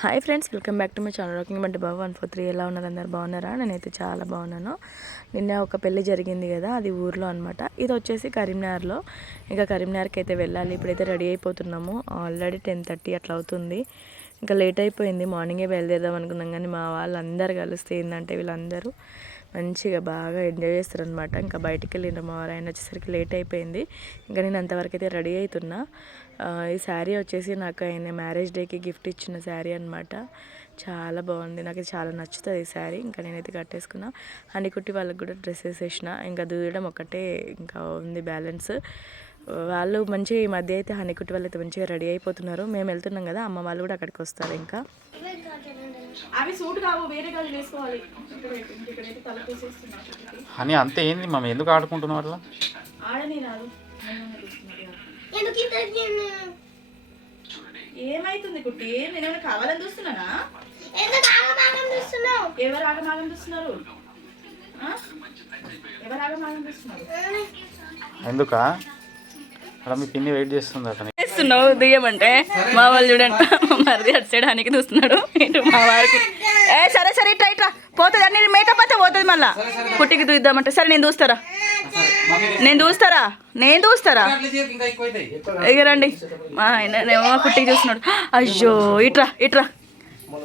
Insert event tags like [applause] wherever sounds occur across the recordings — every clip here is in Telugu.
Hi friends welcome back to my channel rocking అంటే బాబు. వన్ ఫోర్ త్రీ ఎలా ఉన్నారు అందరు బాగున్నారా? నేనైతే చాలా బాగున్నాను. నిన్న ఒక పెళ్ళి జరిగింది కదా అది ఊర్లో అనమాట ఇది వచ్చేసి కరీంనగర్లో. ఇంకా కరీంనగర్కి అయితే వెళ్ళాలి. ఇప్పుడైతే రెడీ అయిపోతున్నాము. ఆల్రెడీ టెన్ థర్టీ అట్లా అవుతుంది. ఇంకా లేట్ అయిపోయింది. మార్నింగే బయలుదేరదాం అనుకున్నాం కానీ మా వాళ్ళందరూ కలిస్తే ఏంటంటే వీళ్ళందరూ మంచిగా బాగా ఎంజాయ్ చేస్తారనమాట ఇంకా బయటికి వెళ్ళిన మా వారు. ఆయన వచ్చేసరికి లేట్ అయిపోయింది. ఇంకా నేను అంతవరకు అయితే రెడీ అవుతున్నా. ఈ శారీ వచ్చేసి నాకు ఆయన మ్యారేజ్ డేకి గిఫ్ట్ ఇచ్చిన శారీ అనమాట చాలా బాగుంది. నాకు చాలా నచ్చుతుంది ఈ శారీ. ఇంకా నేనైతే కట్టేసుకున్నా. హనీకుట్టి వాళ్ళకి కూడా డ్రెస్సెస్ వేసిన ఇంకా దూయడం ఒకటే ఇంకా ఉంది బ్యాలెన్స్. వాళ్ళు మంచిగా ఈ మధ్య అయితే హనీకుట్టి వాళ్ళు అయితే మంచిగా రెడీ అయిపోతున్నారు. మేము వెళ్తున్నాం కదా అమ్మ వాళ్ళు కూడా అక్కడికి వస్తారు ఇంకా. అవి సూట్ కావు వేరే గాజులు వేసుకోవాలి. ఇక్కడైతే ఇక్కడైతే తల తీసేస్తున్నా అని అంతే ఏంది? మమ్మీ ఎందుకు ఆడుకుంటున్నావు అట్లా? ఆడని రాదు. ఏమైతుంది కుట్టి? నేను ఏమైనా కావాలని చూస్తున్నానా? ఎందుకు ఆగమాగం చూస్తున్నావు? ఎవరు ఆగమాగం చూస్తున్నారు? ఎవరు ఆగమాగం చూస్తున్నారు? ఎందుకా అక్కడ మీ పిన్ని వెయిట్ చేస్తుంది అతని చేస్తున్నావు? దియ్యమంటే మా వాళ్ళు చూడండి. మరిది అటు సైడ్ హనికి చూస్తున్నాడు. ఇటు మా వారికి ఏ సరే సరే ఇట్లా ఇట్లా పోతుంది. అన్ని మేకప్ అయితే పోతుంది మళ్ళా. కుట్టికి దూద్దామంటే. సరే నేను చూస్తారా? నేను చూస్తారా? నేను చూస్తారా? ఎగరండి మా ఆయన మా కుట్టికి చూస్తున్నాడు. అయ్యో ఇట్రా ఇట్రా.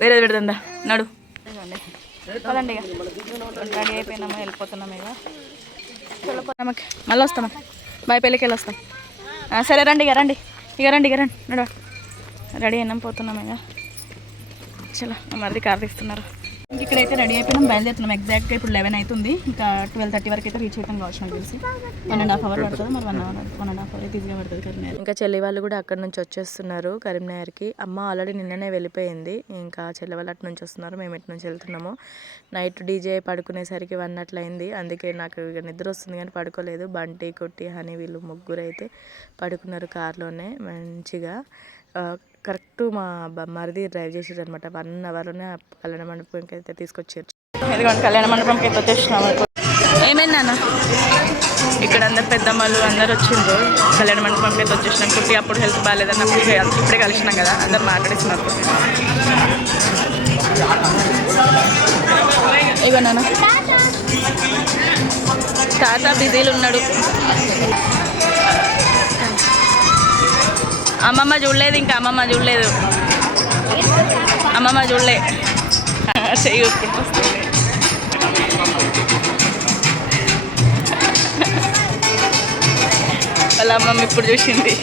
వేరేది పెడుతుందా? నడు. పదండి ఇక. రెడీ అయిపోయినామా వెళ్ళిపోతున్నాం ఇక. మళ్ళీ వస్తామా? బాయ్ పెళ్ళికి వెళ్ళి వస్తాం. సరే రండి ఇక రండి. ఇక రండి ఇక రండి. నడు రెడీ అయినాం పోతున్నాము ఇక. చలో మరిది కార్ తీస్తున్నారు. ఇక్కడైతే రెడీ అయిపోయినాం బయలుదేరుతున్నాం. ఎగ్జాక్ట్గా ఇప్పుడు లెవెన్ అవుతుంది ఇంకా ట్వెల్వ్ థర్టీ వరకు అయితే రీచ్ అవుతాం కావచ్చు నాకు తెలిసి. వన్ అండ్ హాఫ్ అవర్ పడుతుంది? మరి one hour one and half hour ఈజీగా పడుతుంది కరీంనగర్. ఇంకా చెల్లి వాళ్ళు కూడా అక్కడ నుంచి వచ్చేస్తున్నారు కరీంనగర్కి. అమ్మ ఆల్రెడీ నిన్ననే వెళ్ళిపోయింది. ఇంకా చెల్లి వాళ్ళు అటు నుంచి వస్తున్నారు. మేము ఇటు నుంచి వెళ్తున్నాము. నైట్ డీజే పడుకునేసరికి వన్ అట్లయింది. అందుకే నాకు ఇక నిద్ర వస్తుంది కానీ పడుకోలేదు. బంటి కొట్టి హనీ వీళ్ళు ముగ్గురు అయితే పడుకున్నారు కార్లోనే మంచిగా. కరెక్ట్ మా మరిది డ్రైవ్ చేసారు అనమాట వన్ అవర్లోనే కళ్యాణ మండపంకి అయితే తీసుకొచ్చారు ఎందుకంటే కళ్యాణ మండపంకి అయితే వచ్చేసినాం ఏమైంది నాన్న? ఇక్కడ అందరు పెద్దమ్మలు అందరు వచ్చిండ్రు. కళ్యాణ మండపంకి అయితే వచ్చేసినాం. కుట్టి అప్పుడు హెల్త్ బాగాలేదని అప్పుడు ఇప్పుడే కలిసినాం కదా. అందరు మాట్లాడిస్తున్నారు ఇగో నాన్న. తాత బిజీలు ఉన్నాడు. అమ్మమ్మ చూడలేదు ఇంకా అమ్మమ్మ చూడలేదు. అమ్మమ్మ చూడలే. చెయ్యి వస్తుంది. వాళ్ళ అమ్మమ్మ ఇప్పుడు చూసింది.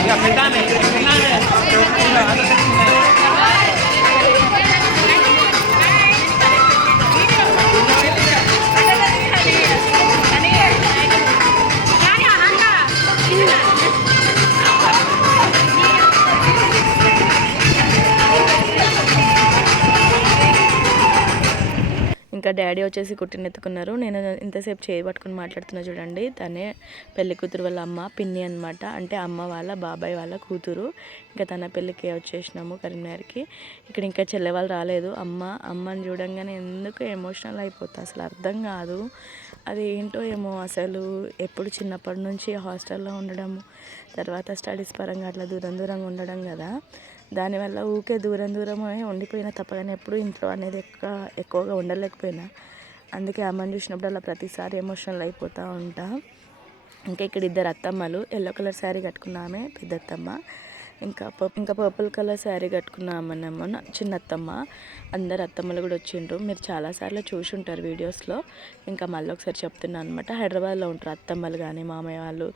ఇంకా ఇంకా డాడీ వచ్చేసి కుట్టిన ఎత్తుకున్నారు నేను ఇంతసేపు చేయి పట్టుకుని మాట్లాడుతున్నా చూడండి. తనే పెళ్ళి కూతురు వాళ్ళ అమ్మ పిన్ని అనమాట అంటే అమ్మ వాళ్ళ బాబాయ్ వాళ్ళ కూతురు. ఇంకా తన పెళ్ళికి వచ్చేసినాము కరీంనగర్కి. ఇక్కడ ఇంకా చెల్లె వాళ్ళు రాలేదు. అమ్మ అమ్మని చూడంగానే ఎందుకు ఎమోషనల్ అయిపోతా? అసలు అర్థం కాదు. అది ఏంటో ఏమో అసలు. ఎప్పుడు చిన్నప్పటి నుంచి హాస్టల్లో ఉండడము తర్వాత స్టడీస్ పరంగా అట్లా దూరం దూరంగా ఉండడం కదా. దానివల్ల ఊకే దూరం దూరమే ఉండిపోయిన తప్ప కానీ ఎప్పుడు ఇంట్లో అనేది ఎక్కువ ఎక్కువగా ఉండలేకపోయినా. అందుకే అమ్మని చూసినప్పుడల్లా ప్రతిసారి ఎమోషనల్ అయిపోతూ ఉంటా. ఇంకా ఇక్కడ ఇద్దరు అత్తమ్మలు ఎల్లో కలర్ శారీ కట్టుకున్న ఆమె పెద్ద అత్తమ్మ ఇంకా ప- ఇంకా పర్పుల్ కలర్ శారీ కట్టుకున్నామనేమో నా చిన్న అత్తమ్మ అందరు అత్తమ్మలు కూడా వచ్చిండ్రు. మీరు చాలాసార్లు చూసి ఉంటారు వీడియోస్లో. ఇంకా మళ్ళీ ఒకసారి చెప్తున్నాను అనమాట హైదరాబాద్లో ఉంటారు అత్తమ్మలు కానీ మామయ్య వాళ్ళు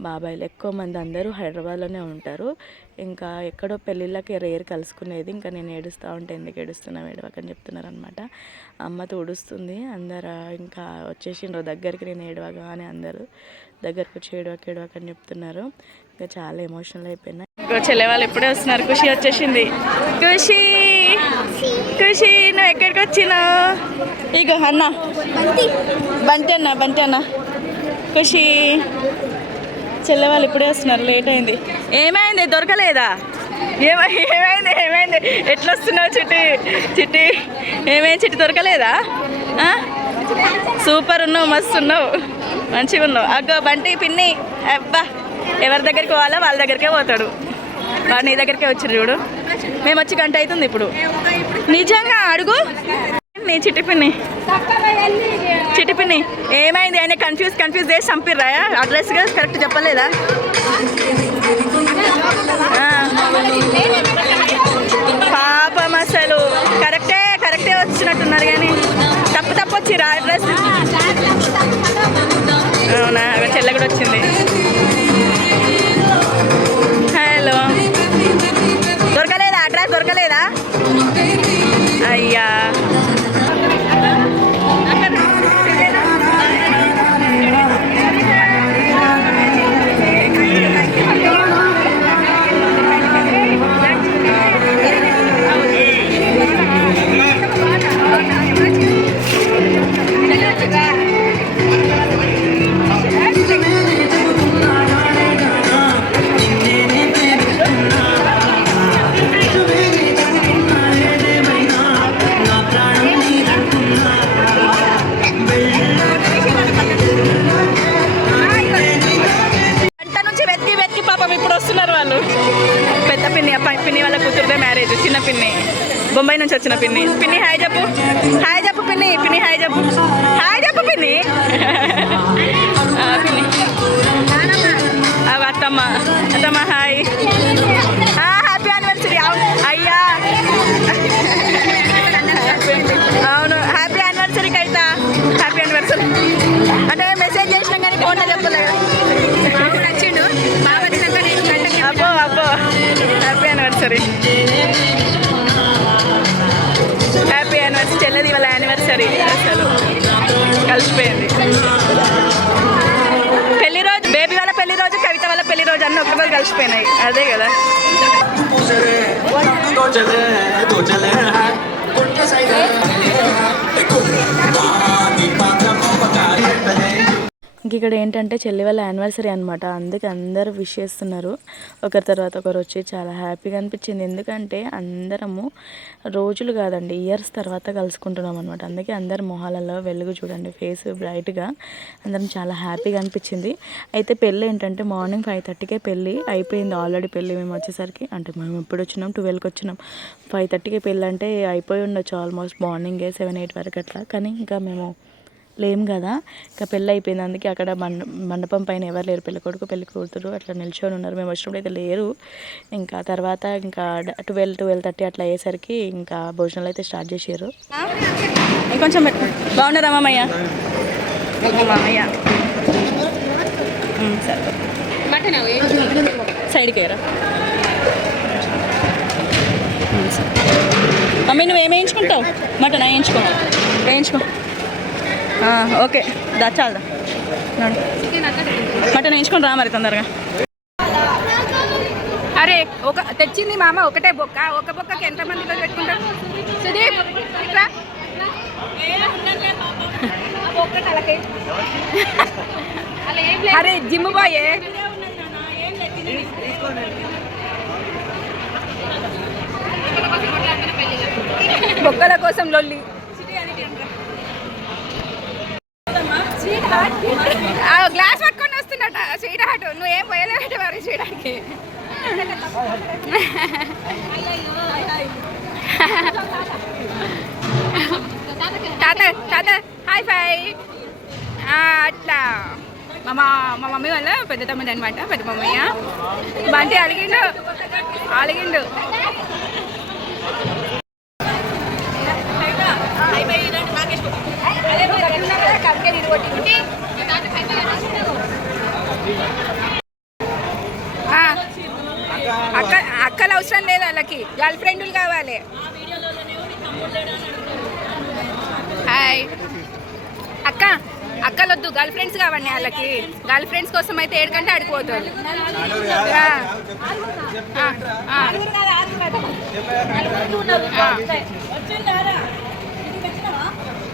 బాబాయ్లు ఎక్కువ మంది అందరూ హైదరాబాద్లోనే ఉంటారు. ఇంకా ఎక్కడో పెళ్ళిళ్ళకి రేరు కలుసుకునేది. ఇంకా నేను ఏడుస్తూ ఉంటే ఎందుకు ఏడుస్తున్నావు ఏడవకని చెప్తున్నారనమాట అమ్మ తోడుస్తుంది. అందరు ఇంకా వచ్చేసిండ్రు దగ్గరికి. నేను ఏడవగానే అందరూ దగ్గరకు వచ్చి ఏడవక ఏడవకని చెప్తున్నారు. ఇంకా చాలా ఎమోషనల్ అయిపోయినా ఇంకో చెల్లె వాళ్ళు ఇప్పుడే వస్తున్నారు. ఖుషి వచ్చేసింది. ఖుషి! ఖుషి నువ్వు ఎక్కడికి వచ్చినావు? ఇగో అన్న. బంటి అన్న బంటి అన్న. ఖుషి! చెల్లె వాళ్ళు ఇప్పుడే వస్తున్నారు. లేట్ అయింది. ఏమైంది? దొరకలేదా? ఏమై ఏమైంది? ఏమైంది? ఎట్లా వస్తున్నావు చిట్టి? చిట్టి ఏమైంది? చిట్టి దొరకలేదా? ఆ? సూపర్ ఉన్నావు మస్తు ఉన్నావు. మంచిగా ఉన్నావు అగ్గో బంటి పిన్ని. అబ్బా! ఎవరి దగ్గరికి పోవాలో వాళ్ళ దగ్గరికే పోతాడు. వాడు నీ దగ్గరికే వచ్చారు చూడు. మేము వచ్చి గంట అవుతుంది ఇప్పుడు. నిజంగా అడుగు. నీ చిట్టిపిన్ని చిట్టిపిన్ని ఏమైంది? ఆయన కన్ఫ్యూజ్ కన్ఫ్యూజ్ చేసి చంపిర్రాయా అడ్రస్ కరెక్ట్ చెప్పలేదా? పాపం అసలు. కరెక్టే కరెక్టే వచ్చినట్టున్నారు కానీ తప్పు తప్పు వచ్చిరా అడ్రస్ అవునా? అక్కడ చెల్ల కూడా వచ్చింది. వాళ్ళ పెళ్లి రోజు అన్ని ఒకటి కలిసిపోయినాయి అదే కదా చలే ఇంక ఇక్కడ ఏంటంటే చెల్లి వాళ్ళ యానివర్సరీ అనమాట అందుకే అందరూ విష్ చేస్తున్నారు. ఒకరి తర్వాత ఒకరు వచ్చి చాలా హ్యాపీగా అనిపించింది. ఎందుకంటే అందరము రోజులు కాదండి ఇయర్స్ తర్వాత కలుసుకుంటున్నాం అనమాట అందుకే అందరి మొహాలలో వెలుగు చూడండి ఫేస్ బ్రైట్గా అందరం చాలా హ్యాపీగా అనిపించింది. అయితే పెళ్ళి ఏంటంటే మార్నింగ్ ఫైవ్ థర్టీకే పెళ్ళి అయిపోయింది. ఆల్రెడీ పెళ్ళి మేము వచ్చేసరికి అంటే మేము ఎప్పుడు వచ్చినాం? ట్వెల్వ్కి వచ్చినాం. ఫైవ్ థర్టీకి పెళ్ళి అంటే అయిపోయి ఉండొచ్చు. ఆల్మోస్ట్ మార్నింగే సెవెన్ ఎయిట్ వరకు అట్లా. కానీ ఇంకా మేము లేం కదా. ఇంకా పెళ్ళి అయిపోయింది. అందుకే అక్కడ మండ మండపం పైన ఎవరు లేరు. పెళ్ళి కొడుకు పెళ్ళి కూతురు అట్లా నిల్చొని ఉన్నారు. మేము వచ్చినప్పుడు అయితే లేరు. ఇంకా తర్వాత ఇంకా ట్వెల్వ్ ట్వెల్వ్ థర్టీ అట్లా అయ్యేసరికి ఇంకా భోజనాలు అయితే స్టార్ట్ చేసారు ఇంకొంచెం బాగున్నారా మామయ్య? మామయ్య. సైడ్కి సరే. మమ్మీ నువ్వు ఏం వేయించుకుంటావు? మటన్? వేయించుకో. వేయించుకో. ఓకే. దా చాలు మటన్ వేయించుకొని రా మరి తొందరగా. అరే ఒక తెచ్చింది మామ ఒకటే బొక్క. ఒక బొక్కకి ఎంత మందిలో పెట్టుకుంటారు? సుదీప్ అరే జిమ్ బాయే. బొక్కల కోసం లొల్లి. గ్లాస్ పట్టుకొని వస్తున్నట స్వీట్ హార్ట్ నువ్వు ఏం పోయలేవు మరి స్వీట్ తాత తాత హాయ్ ఫై. అట్లా. మా మా మా మమ్మీ వాళ్ళ పెద్ద తమ్ముడు అనమాట పెద్ద మమ్మయ్య బంటి అలిగిండు. అలిగిండు ఆ, అక్క అక్కలు అవసరం లేదు వాళ్ళకి గర్ల్ ఫ్రెండ్లు కావాలి హాయ్ అక్క అక్కలొద్దు గర్ల్ ఫ్రెండ్స్ కావండి వాళ్ళకి గర్ల్ ఫ్రెండ్స్ కోసం అయితే ఆ. ఆ.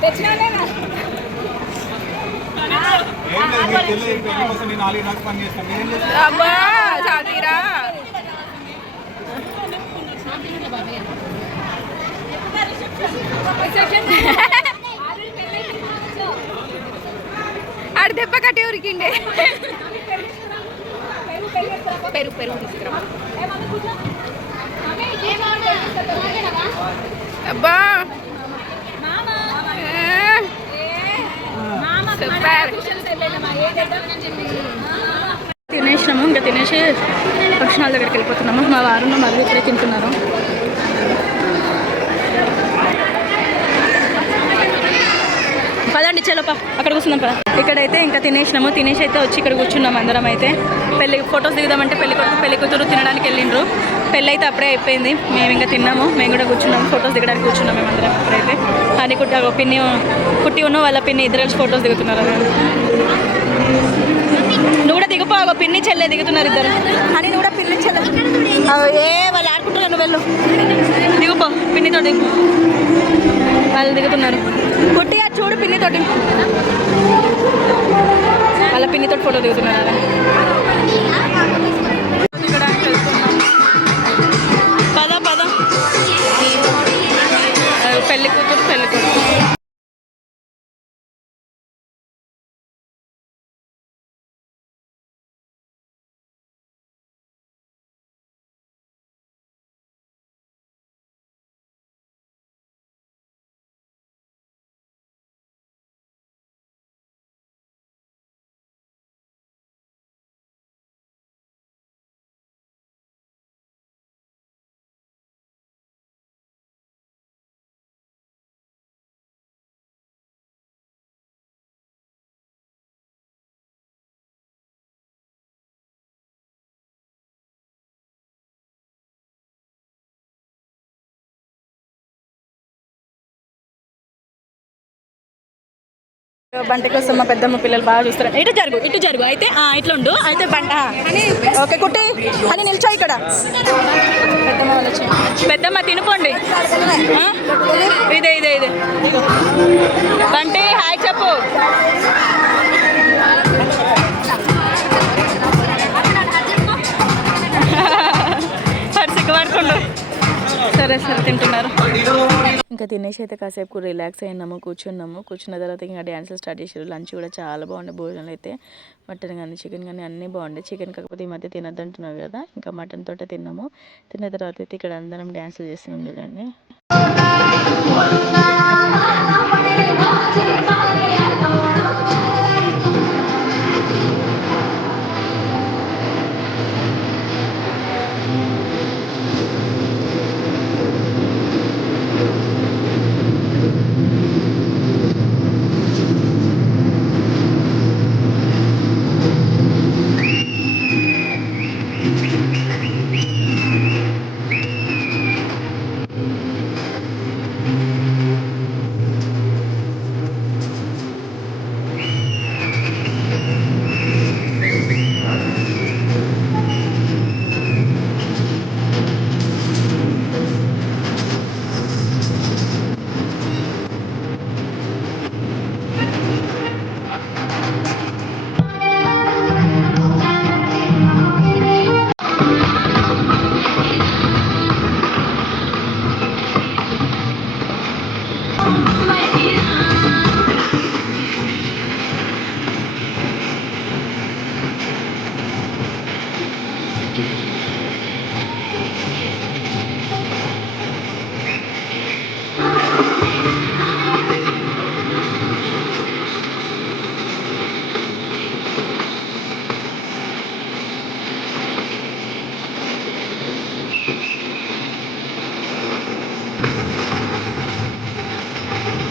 తెచ్చినానేనా? అబ్బా వాడు దెబ్బ కట్టి ఉరికిండే. పెరుగు పెరుగు తీసుకురా. అబ్బా. సూపర్. తినేసినాము ఇంకా తినేసి ఫంక్షన్ హాల్ దగ్గరికి వెళ్ళిపోతున్నాము. మా వారు మళ్ళీ ఇక్కడే తింటున్నారు. పదండి చలోపా అక్కడ కూర్చున్నాం పద. ఇక్కడైతే ఇంకా తినేసినాము. తినేసి అయితే వచ్చి ఇక్కడ కూర్చున్నాం అందరం అయితే. పెళ్ళి ఫొటోస్ దిగుదామంటే పెళ్ళి కొడుకు పెళ్ళి కూతురు తినడానికి వెళ్ళిండ్రు. పెళ్ళి అయితే అప్పుడే అయిపోయింది. మేము ఇంకా తిన్నాము. మేము కూడా కూర్చున్నాము. ఫొటోస్ దిగడానికి కూర్చున్నాం మేము అందరం అప్పుడైతే. అని కుట్టి పిన్ని కుట్టి ఉన్న వాళ్ళ పిన్ని ఇద్దరు కలిసి ఫొటోస్ దిగుతున్నారు నువ్వు కూడా దిగిపో ఒక పిన్ని చెల్లె దిగుతున్నారు ఇద్దరు. అని నువ్వు కూడా పిన్ని చెల్లె. ఏ వాళ్ళు ఆడుకుంటున్నారు నువ్వు వెళ్ళు. దిగుపో పిన్నితోటి. వాళ్ళు దిగుతున్నారు. కుట్టి అది చూడు పిన్నితోటి. వాళ్ళ పిన్నితోటి ఫోటో దిగుతున్నారు అలా బంటి కోసం మా పెద్దమ్మ పిల్లలు బాగా చూస్తారు. ఇటు జరుగు ఇటు జరుగు. అయితే ఆ, ఇట్లా ఉండు. అయితే బంట. ఓకే కుట్టి. అని నిల్చో ఇక్కడ. పెద్దమ్మ తినుకోండి? ఇదే ఇదే ఇదే. బంటి హాయ్ చెప్పు. [laughs] వాడు సిగ్గుపడుతుండు సరే సరే తింటున్నారు. ఇంకా తినేసి అయితే కాసేపు రిలాక్స్ అయినాము కూర్చున్నాము. కూర్చున్న తర్వాత ఇంకా డ్యాన్సులు స్టార్ట్ చేసారు లంచ్ కూడా చాలా బాగుండే భోజనాలు అయితే. మటన్ కానీ చికెన్ కానీ అన్నీ బాగుండే. చికెన్ కాకపోతే ఈ మధ్య తినద్దు అంటున్నారు కదా. ఇంకా మటన్ తోటే తిన్నాము. తిన్న తర్వాత అయితే ఇక్కడ అందరం డ్యాన్సులు చేస్తున్నాం చూడండి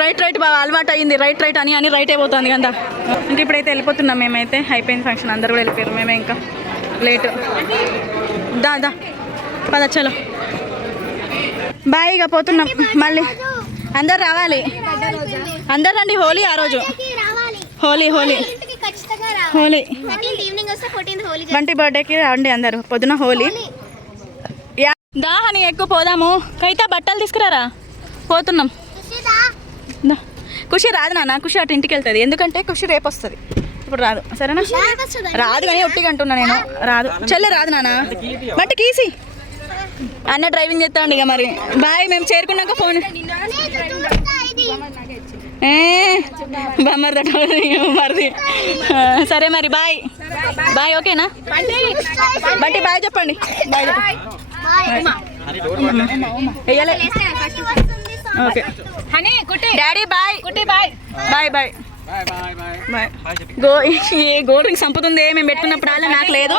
రైట్ రైట్ బాగా అలవాటు అయింది. రైట్ రైట్ అని అని రైట్ అయిపోతుంది కదా. ఇంక ఇప్పుడైతే వెళ్ళిపోతున్నాం మేమైతే. అయిపోయింది ఫంక్షన్. అందరు కూడా వెళ్ళిపోయారు. మేమే ఇంకా లేట్. దా దా. పద చలో. బాయ్ ఇక పోతున్నాం. మళ్ళీ అందరు రావాలి. అందరు రండి హోలీ ఆ రోజు. రావాలి హోలీ హోలీ. ఇంటికి ఖచ్చితంగా రావాలి హోలీ. బంటి బర్త్డేకి రండి అందరు. పొద్దున హోలీ. యా దాహని ఎక్కువ పోదాము. కైతా బట్టలు తీసుకురారా? పోతున్నాం. ఖుషి రాదు నాన్న ఖుషి అటు ఇంటికి వెళ్తుంది. ఎందుకంటే ఖుషి రేపు వస్తుంది. ఇప్పుడు రాదు. సరేనా? రాదు కానీ ఒట్టిగా అంటున్నా నేను. రాదు. చెల్లె రాదు నాన్న. బట్టి కీసి. అన్న డ్రైవింగ్ చేస్తాండి ఇక మరి. బాయ్ మేము చేరుకున్నాక ఫోన్ మరిది ఆ, సరే మరి బాయ్. బాయ్ ఓకేనా? బట్టి బాయ్ చెప్పండి. బాయ్ చెప్పండి. ఓకే. హనీ కుట్టి. డాడీ బాయ్ కుట్టి bye bye bye go a gold drink సంపుతుంది మేము పెట్టుకున్నప్పుడు అలా నాకు లేదు.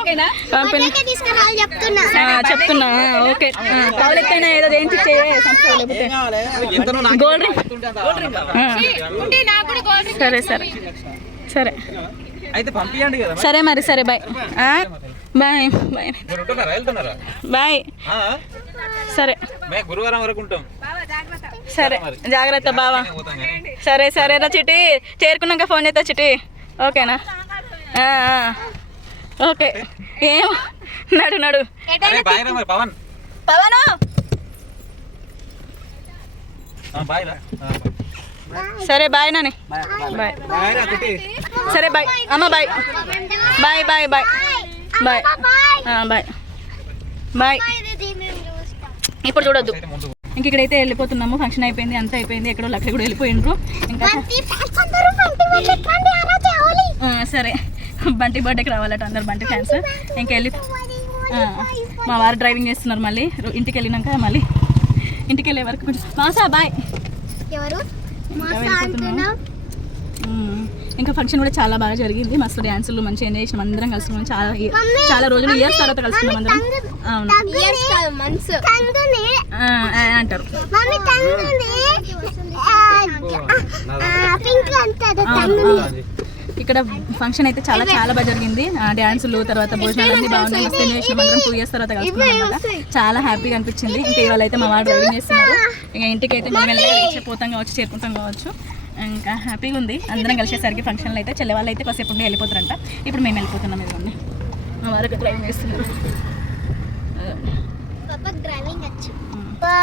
చెప్తున్నా. ఓకే. పవలెక్కైనా ఏదో ఏంటి డ్రింక్ ఆ. సరే సరే. సరే. అయితే పంపించండి కదా సరే మరి సరే బాయ్? Bye bye bye? సరే. మేము గురువారం వరకు ఉంటాం. సరే జాగ్రత్త బావా. సరే సరేనా చిటి చేరుకున్నాక ఫోన్ చేస్తా చిటి ఓకేనా. ఓకే. ఏం? నడు నడు. పవన్. పవను? సరే బాయ్ నాని. బాయ్ సరే బాయ్ అమ్మ bye bye bye bye bye bye bye ఇప్పుడు చూడొద్దు. ఇంక ఇక్కడైతే వెళ్ళిపోతున్నాము. ఫంక్షన్ అయిపోయింది అంతా అయిపోయింది. ఎక్కడో లక్కడి కూడా వెళ్ళిపోయిండ్రు. ఇంకా సరే. బంటి బర్త్డేకి రావాలట అందరు బంటి ఫ్యాన్స్. ఇంకా వెళ్ళి మా వారు డ్రైవింగ్ చేస్తున్నారు మళ్ళీ. ఇంటికి వెళ్ళినాక మళ్ళీ. ఇంటికి వెళ్ళే వరకు మాసా బాయ్. ఎవరు? ఇంకా ఫంక్షన్ కూడా చాలా బాగా జరిగింది. మస్తు డ్యాన్సులు మంచిగా ఎంజాయ్ చేసినాం. అందరం కలుసుకున్నాం చాలా చాలా రోజులు ఇయర్స్ తర్వాత కలుసుకున్నాం అందరం. అవును. అంటారు. ఇక్కడ ఫంక్షన్ అయితే చాలా చాలా బాగా జరిగింది. ఆ, డ్యాన్సులు తర్వాత భోజనాలు అన్ని బాగున్నాయి. మస్తు ఎంజాయ్ చేసినాం అందరం. టూ ఇయర్స్ తర్వాత కలుసుకున్నాం అనమాట చాలా హ్యాపీగా అనిపించింది. ఇంకా ఇవాళ అయితే మా వాడు డ్రైవింగ్ చేస్తున్నారు ఇంకా ఇంటికి అయితే మేము వెళ్ళి పోతాం కావచ్చు చేరుకుంటాం కావచ్చు. ఇంకా హ్యాపీగా ఉంది. అందరం కలిసేసరికి ఫంక్షన్లు అయితే చెల్లెవాళ్ళు అయితే కాసేపు ఉండి వెళ్ళిపోతారంట. ఇప్పుడు మేము వెళ్ళిపోతున్నాం ఇదిగోండి. మా వారికి ట్రైన్ చేస్తున్నారు.